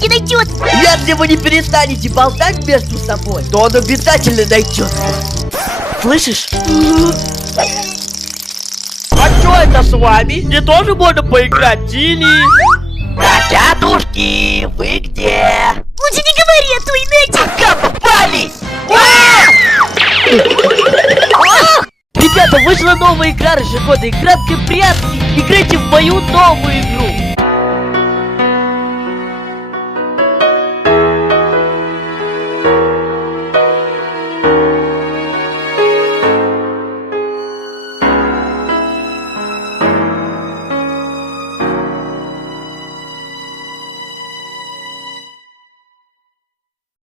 Не найдет. Если вы не перестанете болтать между собой, то он обязательно найдется. Слышишь? А что это с вами? Мне тоже можно поиграть, Тини? Котятушки, вы где? Лучше не говори, а то иначе. Как попали? Ребята, вышла новая игра Рыжегода. Игра для прятки. Играйте в мою новую игру.